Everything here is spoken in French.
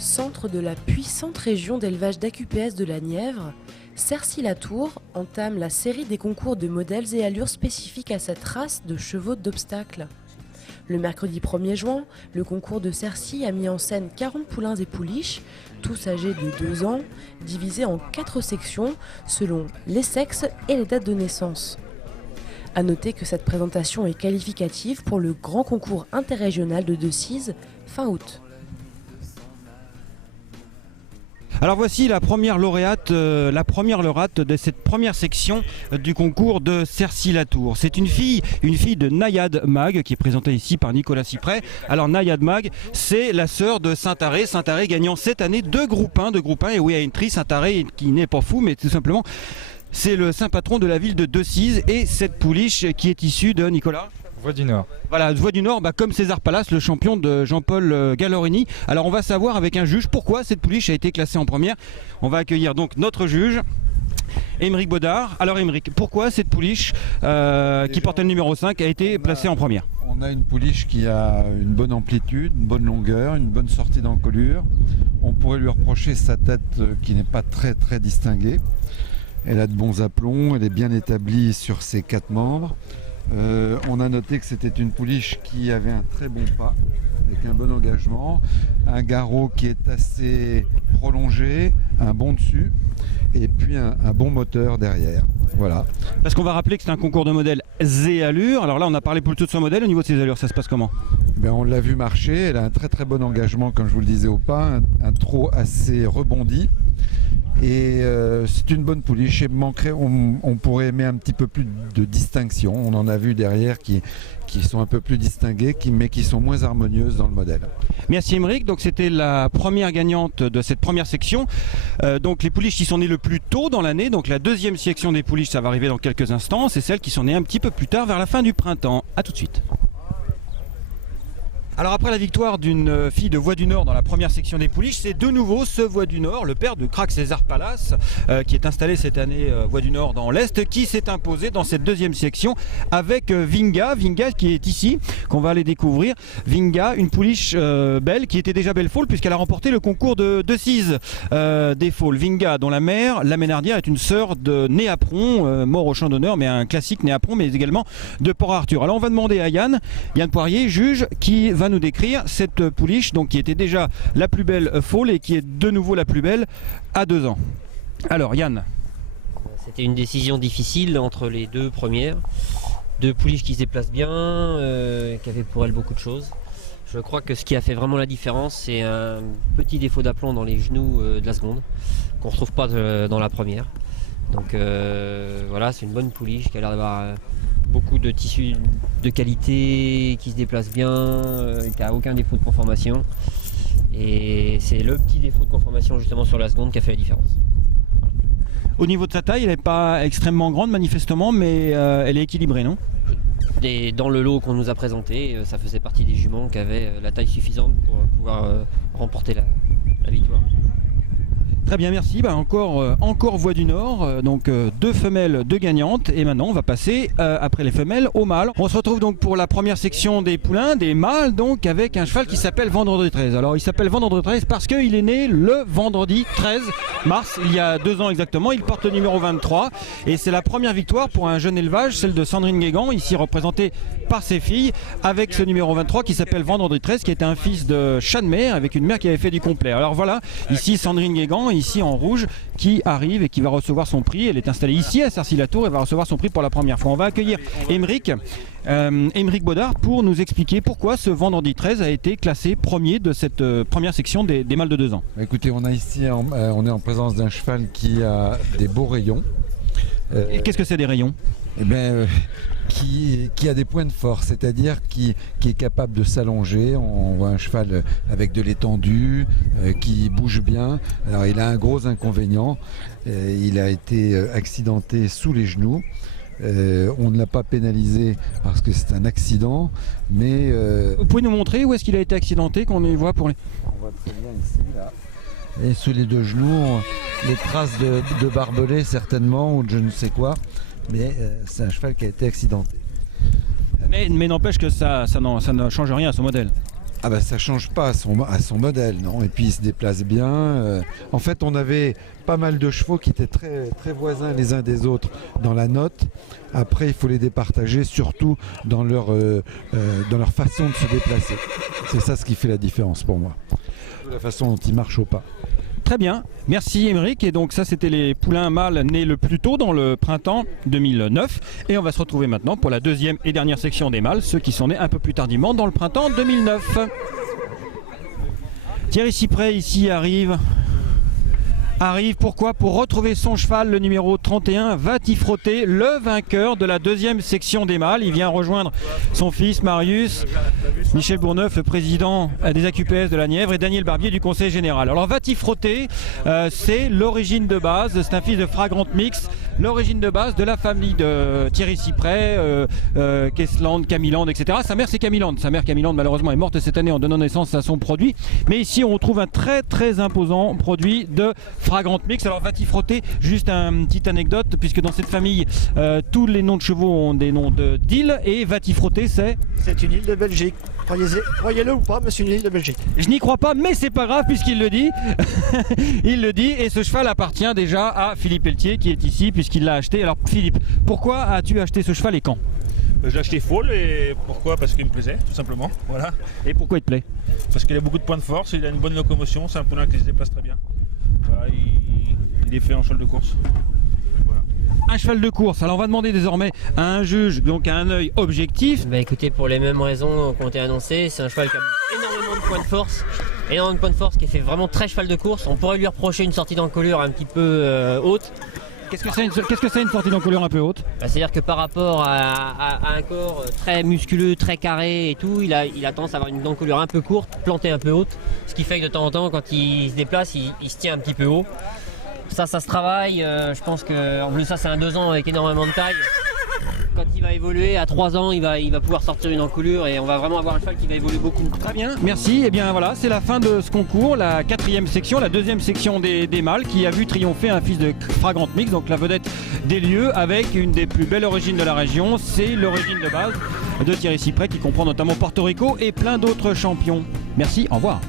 Centre de la puissante région d'élevage d'AQPS de la Nièvre, Cercy-la-Tour entame la série des concours de modèles et allures spécifiques à cette race de chevaux d'obstacles. Le mercredi 1er juin, le concours de Cercy a mis en scène 40 poulains et pouliches, tous âgés de 2 ans, divisés en 4 sections selon les sexes et les dates de naissance. A noter que cette présentation est qualificative pour le grand concours interrégional de Decize fin août. Alors voici la première lauréate de cette première section du concours de Cercy-la-Tour. C'est une fille de Nayad Mag qui est présentée ici par Nicolas Cyprès. Alors Nayad Mag, c'est la sœur de Saint-Arré. Saint-Arré gagnant cette année deux groupes 1, et oui, à une tri Saint-Arré qui n'est pas fou, mais tout simplement c'est le saint patron de la ville de Decize et cette pouliche qui est issue de Nicolas. Voix du Nord. Voilà, Voix du Nord, comme César Palace, le champion de Jean-Paul Gallorini. Alors on va savoir avec un juge pourquoi cette pouliche a été classée en première. On va accueillir donc notre juge, Émeric Baudard. Alors Émeric, pourquoi cette pouliche qui portait le numéro 5 a été placée en première? On a une pouliche qui a une bonne amplitude, une bonne longueur, une bonne sortie d'encolure. On pourrait lui reprocher sa tête qui n'est pas très distinguée. Elle a de bons aplombs, elle est bien établie sur ses 4 membres. On a noté que c'était une pouliche qui avait un très bon pas, avec un bon engagement, un garrot qui est assez prolongé, un bon dessus, et puis un bon moteur derrière. Voilà. Parce qu'on va rappeler que c'est un concours de modèles Z-allure. Alors là, on a parlé plutôt de son modèle. Au niveau de ses allures, ça se passe comment? On l'a vu marcher, elle a un très bon engagement, comme je vous le disais au pas, un trot assez rebondi. Et c'est une bonne pouliche. On pourrait aimer un petit peu plus de distinction. On en a vu derrière qui sont un peu plus distinguées, mais qui sont moins harmonieuses dans le modèle. Merci Émeric. Donc c'était la première gagnante de cette première section. Donc les pouliches qui sont nées le plus tôt dans l'année. Donc la deuxième section des pouliches, ça va arriver dans quelques instants. C'est celles qui sont nées un petit peu plus tard, vers la fin du printemps. A tout de suite. Alors après la victoire d'une fille de Voix du Nord dans la première section des pouliches, c'est de nouveau ce Voix du Nord, le père de Crac César Palace, qui est installé cette année Voix du Nord dans l'Est, qui s'est imposé dans cette deuxième section avec Vinga qui est ici, qu'on va aller découvrir. Vinga, une pouliche belle, qui était déjà belle foal puisqu'elle a remporté le concours de Decize des faules. Vinga, dont la mère, la Ménardière, est une sœur de Néapron, mort au champ d'honneur, mais un classique Néapron, mais également de Port-Arthur. Alors on va demander à Yann Poirier, juge, qui va nous décrire cette pouliche donc, qui était déjà la plus belle foal et qui est de nouveau la plus belle à 2 ans. Alors Yann. C'était une décision difficile entre les deux premières. Deux pouliches qui se déplacent bien, qui avaient pour elles beaucoup de choses. Je crois que ce qui a fait vraiment la différence, c'est un petit défaut d'aplomb dans les genoux de la seconde, qu'on ne retrouve pas dans la première. Donc voilà, c'est une bonne pouliche qui a l'air d'avoir beaucoup de tissus de qualité, qui se déplace bien, qui n'a aucun défaut de conformation. Et c'est le petit défaut de conformation justement sur la seconde qui a fait la différence. Au niveau de sa taille, elle n'est pas extrêmement grande manifestement, mais elle est équilibrée, non? Et dans le lot qu'on nous a présenté, ça faisait partie des juments qui avaient la taille suffisante pour pouvoir remporter la victoire. Très bien, merci. Encore Voix du Nord, donc 2 femelles, 2 gagnantes. Et maintenant, on va passer, après les femelles, aux mâles. On se retrouve donc pour la première section des poulains, des mâles, donc avec un cheval qui s'appelle Vendredi 13. Alors, il s'appelle Vendredi 13 parce qu'il est né le vendredi 13 mars, il y a 2 ans exactement. Il porte le numéro 23. Et c'est la première victoire pour un jeune élevage, celle de Sandrine Guégan, ici représentée par ses filles, avec ce numéro 23 qui s'appelle Vendredi 13, qui était un fils de chat de mer, avec une mère qui avait fait du complet. Alors voilà, ici Sandrine Guégan, ici en rouge, qui arrive et qui va recevoir son prix. Elle est installée ici à Cercy-la-Tour et va recevoir son prix pour la première fois. On va accueillir Émeric Baudard pour nous expliquer pourquoi ce vendredi 13 a été classé premier de cette première section des mâles de 2 ans. Écoutez, on est en présence d'un cheval qui a des beaux rayons. Et qu'est-ce que c'est des rayons? Qui a des points de force, c'est-à-dire qui est capable de s'allonger. On voit un cheval avec de l'étendue, qui bouge bien. Alors il a un gros inconvénient, il a été accidenté sous les genoux. On ne l'a pas pénalisé parce que c'est un accident, mais... Vous pouvez nous montrer où est-ce qu'il a été accidenté, qu'on y voit pour les... On voit très bien ici, là. Et sous les 2 genoux, les traces de barbelés certainement, ou de je ne sais quoi. Mais c'est un cheval qui a été accidenté. Mais n'empêche que ça ne change rien à son modèle. Ah bah ça change pas à son modèle, non. Et puis il se déplace bien. En fait, on avait pas mal de chevaux qui étaient très, très voisins les uns des autres dans la note. Après, il faut les départager, surtout dans leur façon de se déplacer. C'est ça ce qui fait la différence pour moi. La façon dont ils marchent au pas. Très bien, merci Émeric. Et donc ça c'était les poulains mâles nés le plus tôt dans le printemps 2009. Et on va se retrouver maintenant pour la deuxième et dernière section des mâles, ceux qui sont nés un peu plus tardivement dans le printemps 2009. Thierry Cyprès ici arrive. Pourquoi? Pour retrouver son cheval, le numéro 31, Vatifroté, le vainqueur de la deuxième section des mâles. Il vient rejoindre son fils Marius, Michel Bourneuf, le président des AQPS de la Nièvre, et Daniel Barbier du conseil général. Alors Vatifroté, c'est l'origine de base, c'est un fils de Fragrante Mix, l'origine de base de la famille de Thierry Cyprès, Kessland, Camilande, etc. Sa mère c'est Camilande. Sa mère Camilande malheureusement est morte cette année en donnant naissance à son produit. Mais ici on retrouve un très très imposant produit de Fragrante Mix. Alors Vatifroté, juste une petite anecdote, puisque dans cette famille tous les noms de chevaux ont des noms d'îles, et Vatifroté c'est une île de Belgique. Croyez-le ou pas, mais c'est une île de Belgique. Je n'y crois pas, mais c'est pas grave puisqu'il le dit. Il le dit, et ce cheval appartient déjà à Philippe Pelletier qui est ici puisqu'il l'a acheté. Alors Philippe, pourquoi as-tu acheté ce cheval et quand? Je l'ai acheté full, et pourquoi? Parce qu'il me plaisait, tout simplement. Voilà. Et pourquoi il te plaît? Parce qu'il a beaucoup de points de force, il a une bonne locomotion, c'est un poulain qui se déplace très bien. Voilà, il est fait en cheval de course. Voilà. Un cheval de course. Alors on va demander désormais à un juge, donc à un œil objectif. Bah écoutez, pour les mêmes raisons qu'on t'a annoncé, c'est un cheval qui a énormément de points de force. Énormément de points de force, qui fait vraiment très cheval de course. On pourrait lui reprocher une sortie d'encolure un petit peu haute. Qu'est-ce que c'est une sortie d'encolure un peu haute? Bah, c'est-à-dire que par rapport à un corps très musculeux, très carré et tout, il a tendance à avoir une encolure un peu courte, plantée un peu haute. Ce qui fait que de temps en temps, quand il se déplace, il se tient un petit peu haut. Ça se travaille. Je pense que en plus ça c'est un 2 ans avec énormément de taille. Quand il va évoluer à 3 ans, il va pouvoir sortir une encolure, et on va vraiment avoir un cheval qui va évoluer beaucoup. Très bien, merci. Et bien voilà, c'est la fin de ce concours, la 4e section, la 2e section des mâles, qui a vu triompher un fils de Fragrante Mix, donc la vedette des lieux, avec une des plus belles origines de la région. C'est l'origine de base de Thierry Cyprès, qui comprend notamment Porto Rico et plein d'autres champions. Merci, au revoir.